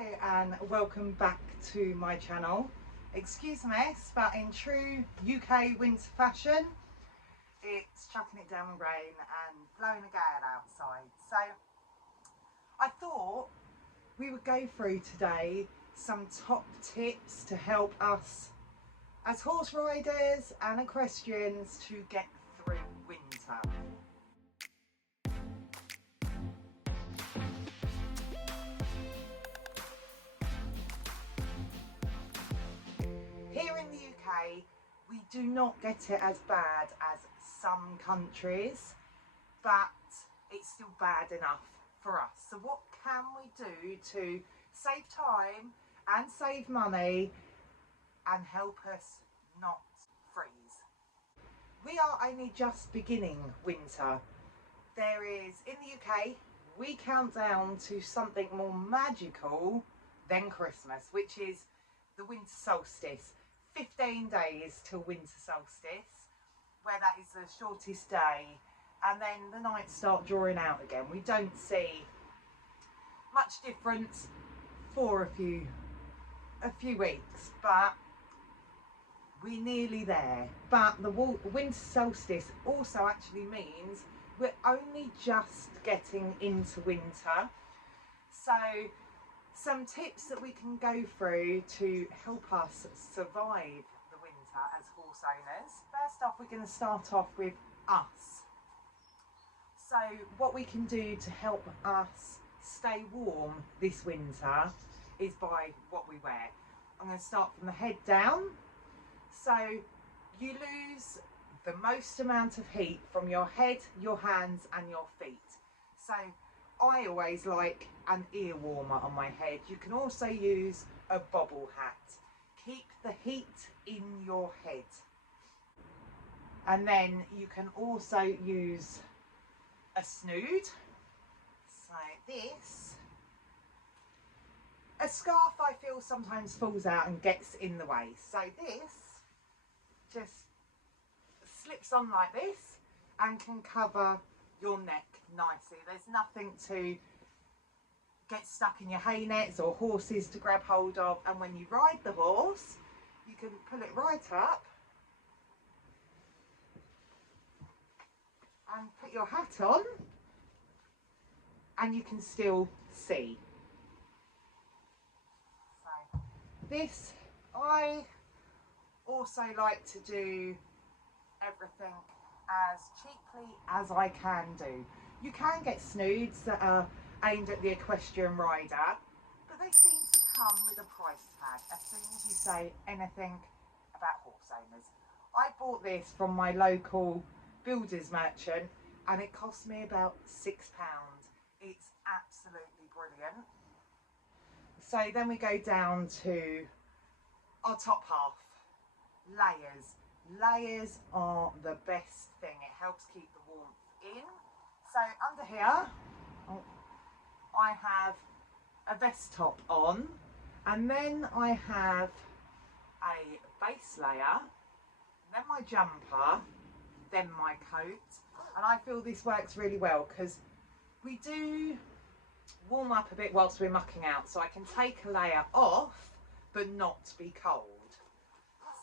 Hello and welcome back to my channel. Excuse the mess, but in true UK winter fashion, it's chucking it down with rain and blowing a gale outside. So I thought we would go through today some top tips to help us as horse riders and equestrians to get through winter. Here in the UK, we do not get it as bad as some countries, but it's still bad enough for us. So what can we do to save time and save money and help us not freeze? We are only just beginning winter. There is, in the UK, we count down to something more magical than Christmas, which is the winter solstice. 15 days till winter solstice, where that is the shortest day, and then the nights start drawing out again. We don't see much difference for a few weeks, but we're nearly there. But the winter solstice also actually means we're only just getting into winter. So some tips that we can go through to help us survive the winter as horse owners. First off, we're going to start off with us. So what we can do to help us stay warm this winter is by what we wear. I'm going to start from the head down. So you lose the most amount of heat from your head, your hands and your feet. So I always like an ear warmer on my head. You can also use a bobble hat. Keep the heat in your head. And then you can also use a snood. So this. A scarf I feel sometimes falls out and gets in the way. So this just slips on like this and can cover your neck nicely. There's nothing to get stuck in your hay nets or horses to grab hold of, and when you ride the horse you can pull it right up and put your hat on and you can still see. So this, I also like to do everything as cheaply as I can do. You can get snoods that are aimed at the equestrian rider, but they seem to come with a price tag as soon as you say anything about horse owners. I bought this from my local builder's merchant and it cost me about £6. It's absolutely brilliant. So then we go down to our top half, layers. Layers are the best thing. It helps keep the warmth in. So under here, I have a vest top on, and then I have a base layer, then my jumper, then my coat. And I feel this works really well because we do warm up a bit whilst we're mucking out. So I can take a layer off, but not be cold.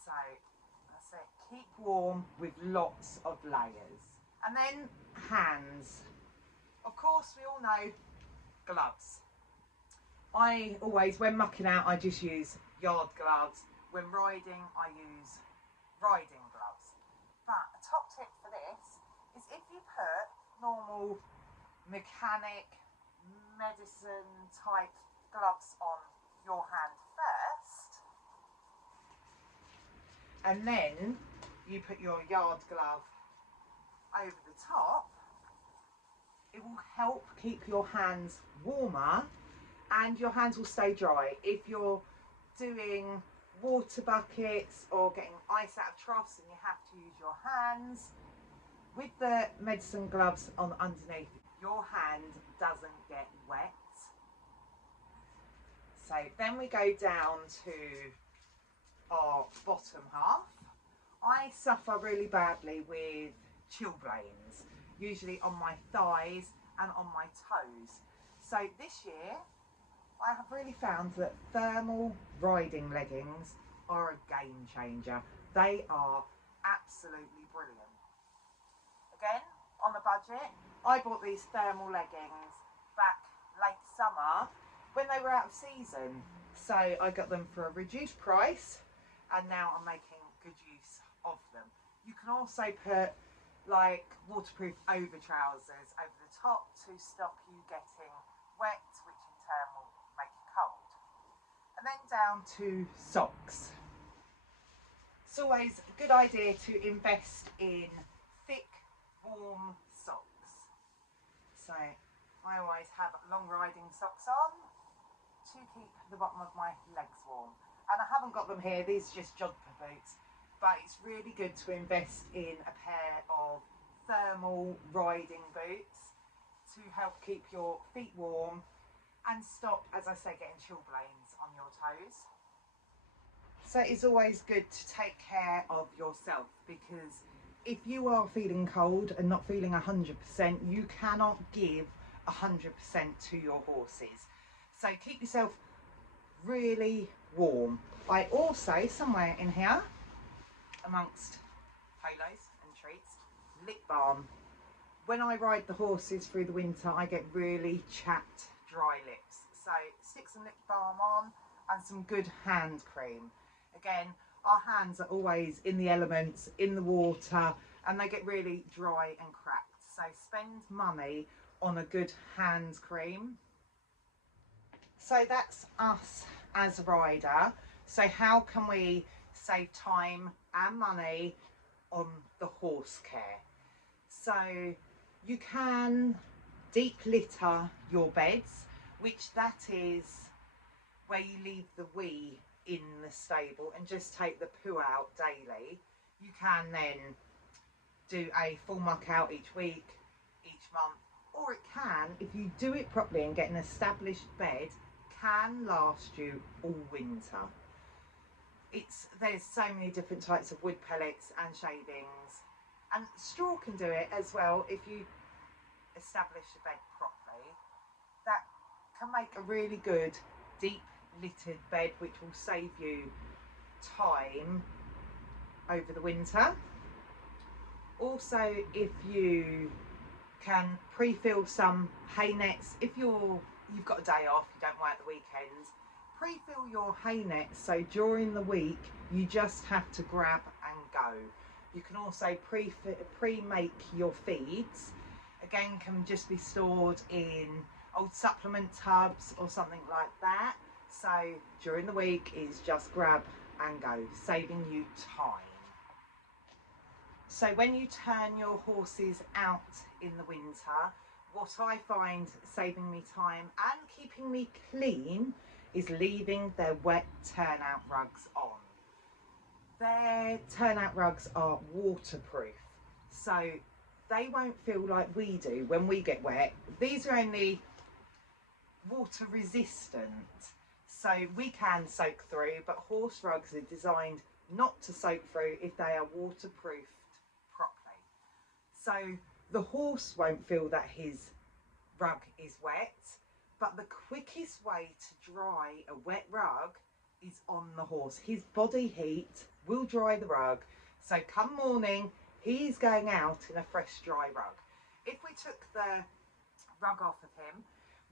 So keep warm with lots of layers. And then hands. Of course, we all know gloves. I always, when mucking out, I just use yard gloves. When riding, I use riding gloves. But a top tip for this is if you put normal mechanic, medicine type gloves on your hand first, and then you put your yard glove over the top, it will help keep your hands warmer and your hands will stay dry. If you're doing water buckets or getting ice out of troughs and you have to use your hands, with the medicine gloves on underneath, your hand doesn't get wet. So then we go down to our bottom half. I suffer really badly with chilblains, usually on my thighs and on my toes. So this year I have really found that thermal riding leggings are a game changer. They are absolutely brilliant. Again, on a budget, I bought these thermal leggings back late summer when they were out of season. So I got them for a reduced price and now I'm making good use of them. You can also put like waterproof over trousers over the top to stop you getting wet, which in turn will make you cold. And then down to socks. It's always a good idea to invest in thick, warm socks. So I always have long riding socks on to keep the bottom of my legs warm. And I haven't got them here, these are just jodhpur boots, but it's really good to invest in a pair of thermal riding boots to help keep your feet warm and stop, as I say, getting chilblains on your toes. So it's always good to take care of yourself, because if you are feeling cold and not feeling 100%, you cannot give 100% to your horses. So keep yourself really warm. I also, somewhere in here, amongst polos and treats, lip balm. When I ride the horses through the winter, I get really chapped, dry lips. So stick some lip balm on and some good hand cream. Again, our hands are always in the elements, in the water, and they get really dry and cracked. So spend money on a good hand cream. So that's us as a rider. So how can we save time and money on the horse care? So you can deep litter your beds, which that is where you leave the wee in the stable and just take the poo out daily. You can then do a full muck out each week, each month, or it can, if you do it properly and get an established bed, can last you all winter. There's so many different types of wood pellets and shavings, and straw can do it as well if you establish the bed properly. That can make a really good deep littered bed, which will save you time over the winter. Also, if you can pre-fill some hay nets, if you've got a day off, you don't work the weekends, pre-fill your hay nets so during the week you just have to grab and go. You can also pre-make your feeds. Again, can just be stored in old supplement tubs or something like that. So during the week is just grab and go, saving you time. So when you turn your horses out in the winter, what I find saving me time and keeping me clean is leaving their wet turnout rugs on. Their turnout rugs are waterproof, so they won't feel like we do when we get wet. These are only water resistant, so we can soak through, but horse rugs are designed not to soak through if they are waterproofed properly. So the horse won't feel that his rug is wet, but the quickest way to dry a wet rug is on the horse. His body heat will dry the rug, so come morning he's going out in a fresh dry rug. If we took the rug off of him,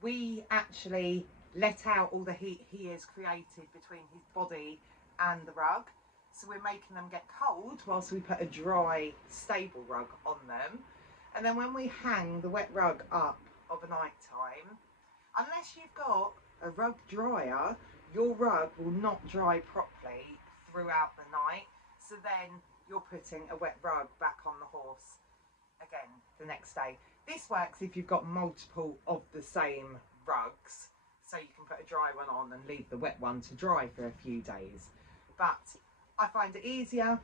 we actually let out all the heat he has created between his body and the rug, so we're making them get cold whilst we put a dry stable rug on them. And then when we hang the wet rug up of a night time, unless you've got a rug dryer, your rug will not dry properly throughout the night, so then you're putting a wet rug back on the horse again the next day. This works if you've got multiple of the same rugs, so you can put a dry one on and leave the wet one to dry for a few days. But I find it easier,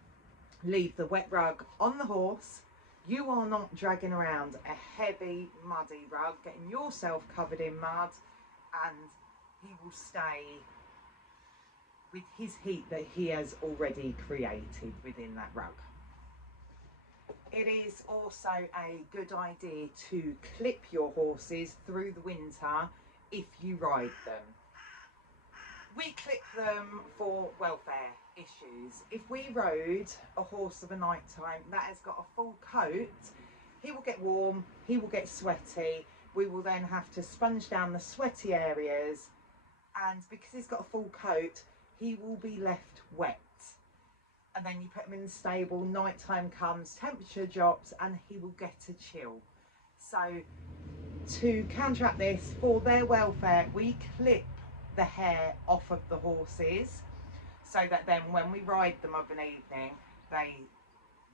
leave the wet rug on the horse. You are not dragging around a heavy muddy rug, getting yourself covered in mud, and he will stay with his heat that he has already created within that rug. It is also a good idea to clip your horses through the winter if you ride them. We clip them for welfare issues. If we rode a horse of a night time that has got a full coat, he will get warm, he will get sweaty. We will then have to sponge down the sweaty areas, and because he's got a full coat, he will be left wet. And then you put him in the stable, night time comes, temperature drops, and he will get a chill. So to counteract this, for their welfare, we clip the hair off of the horses, so that then when we ride them of an evening, they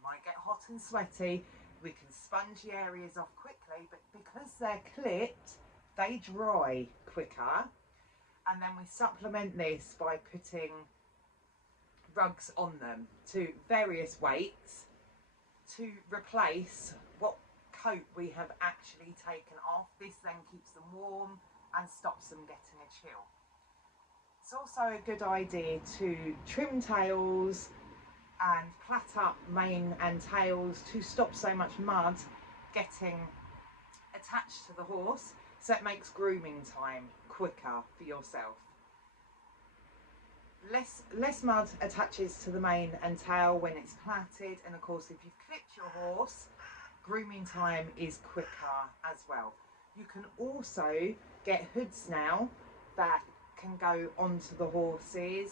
might get hot and sweaty. We can sponge the areas off quickly, but because they're clipped, they dry quicker. And then we supplement this by putting rugs on them to various weights to replace what coat we have actually taken off. This then keeps them warm and stops them getting a chill. It's also a good idea to trim tails and plait up mane and tails to stop so much mud getting attached to the horse, so it makes grooming time quicker for yourself. Less mud attaches to the mane and tail when it's plaited, and of course if you've clipped your horse, grooming time is quicker as well. You can also get hoods now that can go onto the horses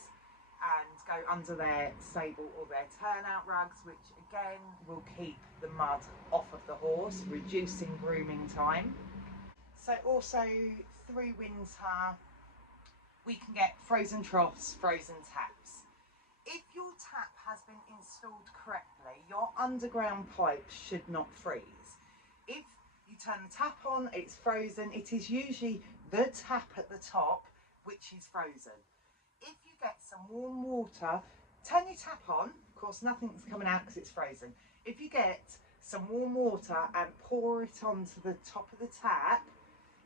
and go under their stable or their turnout rugs, which again will keep the mud off of the horse, reducing grooming time. So also through winter we can get frozen troughs, frozen taps. If your tap has been installed correctly, your underground pipes should not freeze. If you turn the tap on, it's frozen. It is usually the tap at the top which is frozen. If you get some warm water, turn your tap on. Of course, nothing's coming out because it's frozen. If you get some warm water and pour it onto the top of the tap,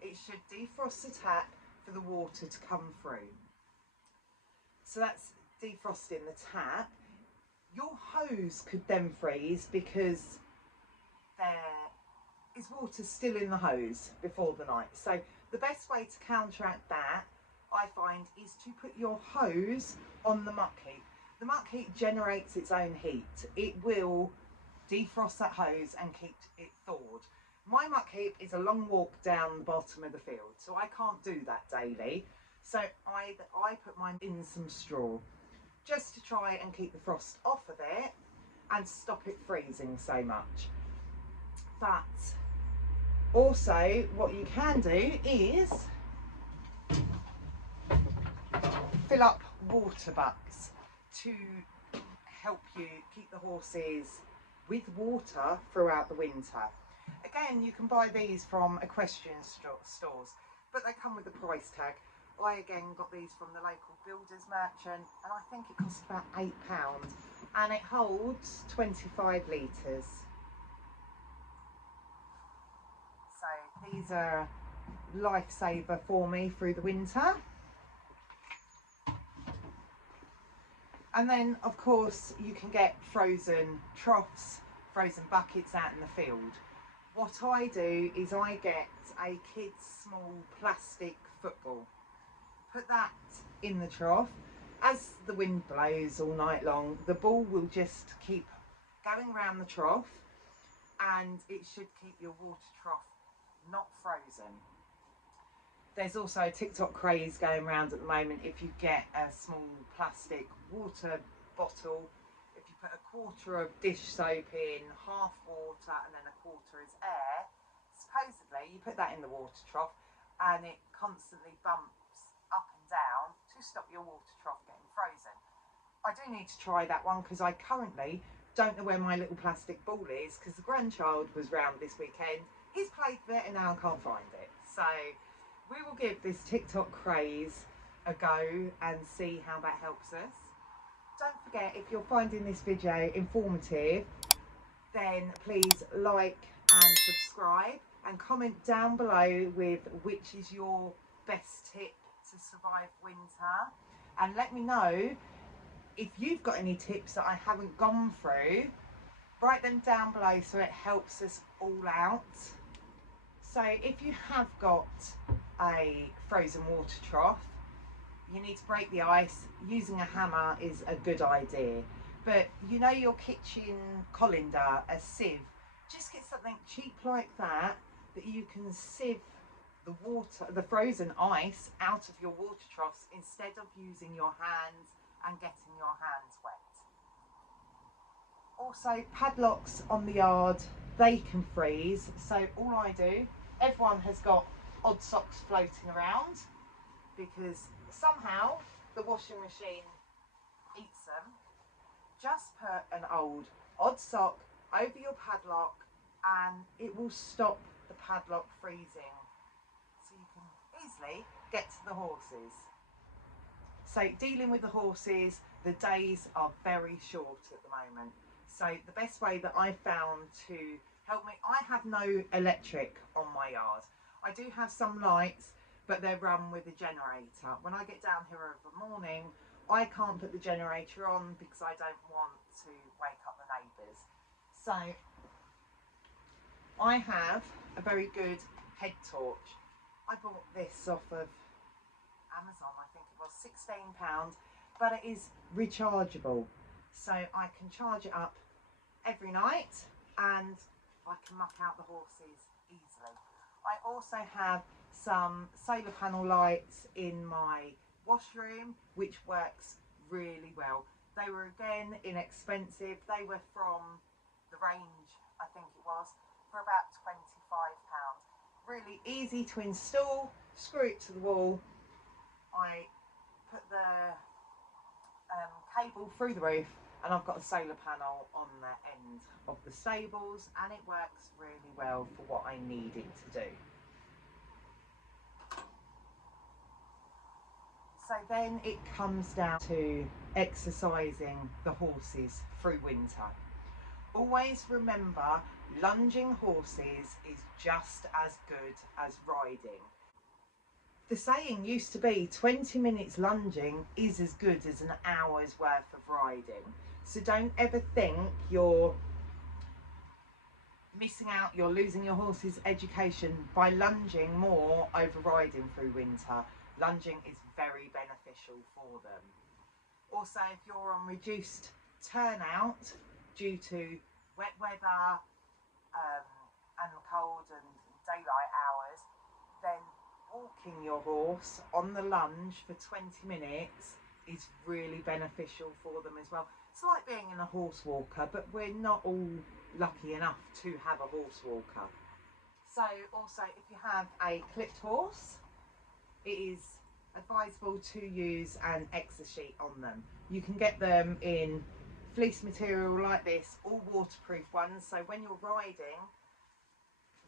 it should defrost the tap for the water to come through. So that's defrosting the tap. Your hose could then freeze because there is water still in the hose before the night. So the best way to counteract that, I find, is to put your hose on the muck heap. The muck heap generates its own heat. It will defrost that hose and keep it thawed. My muck heap is a long walk down the bottom of the field, so I can't do that daily. So I put mine in some straw just to try and keep the frost off of it and stop it freezing so much. But also what you can do is fill up water bucks to help you keep the horses with water throughout the winter. Again, you can buy these from equestrian stores, but they come with a price tag. I again got these from the local builders merchant, and I think it cost about £8, and it holds 25 litres. So these are a lifesaver for me through the winter. And then of course you can get frozen troughs, frozen buckets out in the field. What I do is I get a kid's small plastic football, put that in the trough. As the wind blows all night long, the ball will just keep going around the trough, and it should keep your water trough not frozen. There's also a TikTok craze going around at the moment. If you get a small plastic water bottle, if you put a quarter of dish soap in, half water and then a quarter is air, supposedly you put that in the water trough and it constantly bumps up and down to stop your water trough getting frozen. I do need to try that one because I currently don't know where my little plastic ball is, because the grandchild was round this weekend. He's played with it and now I can't find it. So we will give this TikTok craze a go and see how that helps us. Don't forget, if you're finding this video informative, then please like and subscribe and comment down below with which is your best tip to survive winter, and let me know if you've got any tips that I haven't gone through. Write them down below so it helps us all out. So if you have got a frozen water trough, you need to break the ice. Using a hammer is a good idea. But you know your kitchen colander, a sieve, just get something cheap like that you can sieve the water, the frozen ice out of your water troughs instead of using your hands and getting your hands wet. Also, padlocks on the yard, they can freeze. So all I do, everyone has got odd socks floating around because somehow the washing machine eats them. Just put an odd sock over your padlock and it will stop the padlock freezing, so you can easily get to the horses. So dealing with the horses, the days are very short at the moment. So the best way that I found to help me, I have no electric on my yard. I do have some lights, but they're run with a generator. When I get down here over the morning, I can't put the generator on because I don't want to wake up the neighbours. So I have a very good head torch. I bought this off of Amazon, I think it was £16, but it is rechargeable. So I can charge it up every night and I can muck out the horses easily. I also have some solar panel lights in my washroom, which works really well. They were again inexpensive. They were from the range, I think it was, for about £25. Really easy to install, screw it to the wall. I put the cable through the roof and I've got a solar panel on the end of the stables and it works really well for what I need it to do. So then it comes down to exercising the horses through winter. Always remember, lunging horses is just as good as riding. The saying used to be 20 minutes lunging is as good as an hour's worth of riding. So don't ever think you're missing out, you're losing your horse's education by lunging more over riding through winter. Lunging is very beneficial for them. Also, if you're on reduced turnout due to wet weather and cold and daylight hours, then walking your horse on the lunge for 20 minutes is really beneficial for them as well. It's like being in a horse walker, but we're not all lucky enough to have a horse walker. So also, if you have a clipped horse, it is advisable to use an exer sheet on them. You can get them in fleece material like this, all waterproof ones, so when you're riding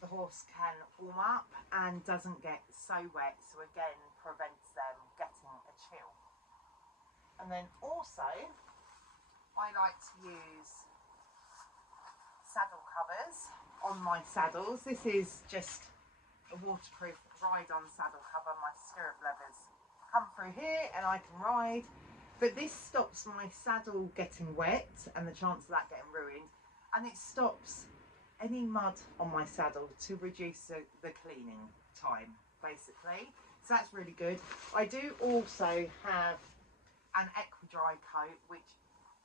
the horse can warm up and doesn't get so wet, so again prevents them getting a chill. And then also I like to use saddle covers on my saddles. This is just a waterproof ride-on saddle cover. My stirrup leathers come through here and I can ride, but this stops my saddle getting wet and the chance of that getting ruined, and it stops any mud on my saddle to reduce the cleaning time, basically. So that's really good. I do also have an equi-dry coat which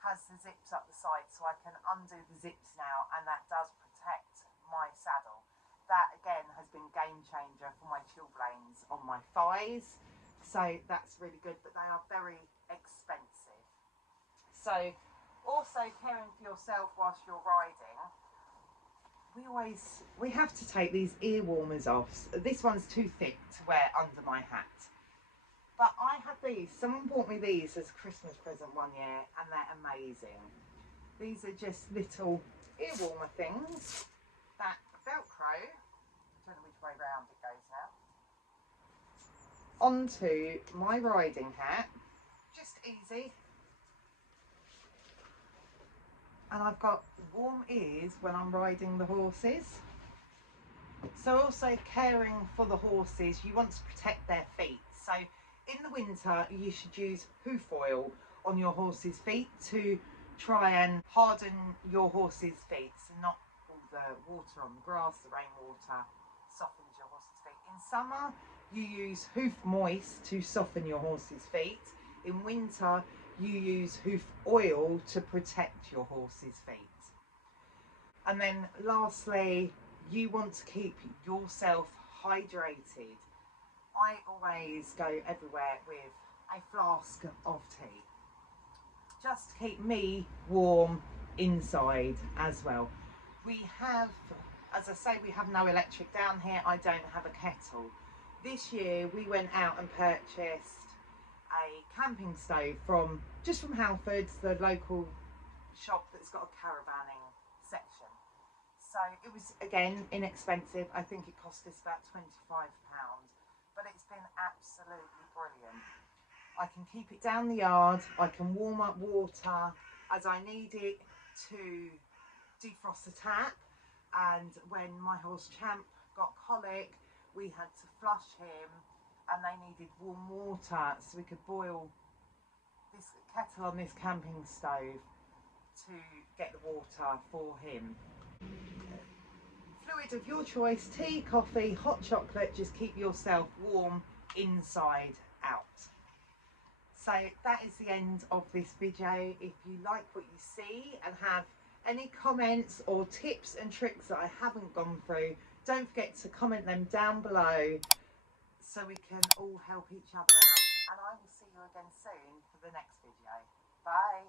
has the zips up the side, so I can undo the zips now, and that does protect my saddle. That again has been game changer for my chilblains on my thighs, so that's really good, but they are very expensive. So also caring for yourself whilst you're riding, we have to take these ear warmers off. This one's too thick to wear under my hat, but I have these. Someone bought me these as a Christmas present one year and they're amazing. These are just little ear warmer things that velcro, I don't know which way round it goes now, onto my riding hat, just easy. And I've got warm ears when I'm riding the horses. So also caring for the horses, you want to protect their feet. So in the winter you should use hoof oil on your horse's feet to try and harden your horse's feet, so not all the water on the grass, the rainwater softens your horse's feet. In summer you use hoof moist to soften your horse's feet. In winter, you use hoof oil to protect your horse's feet. And then lastly, you want to keep yourself hydrated. I always go everywhere with a flask of tea, just to keep me warm inside as well. We have, as I say, we have no electric down here. I don't have a kettle. This year we went out and purchased a camping stove from Halfords, the local shop that's got a caravanning section. So it was, again, inexpensive. I think it cost us about £25, but it's been absolutely brilliant. I can keep it down the yard, I can warm up water as I need it to defrost the tap, and when my horse Champ got colic, we had to flush him and they needed warm water, so we could boil this kettle on this camping stove to get the water for him. Fluid of your choice, tea, coffee, hot chocolate, just keep yourself warm inside out. So that is the end of this video. If you like what you see and have any comments or tips and tricks that I haven't gone through, don't forget to comment them down below so we can all help each other out. And I will see you again soon for the next video. Bye.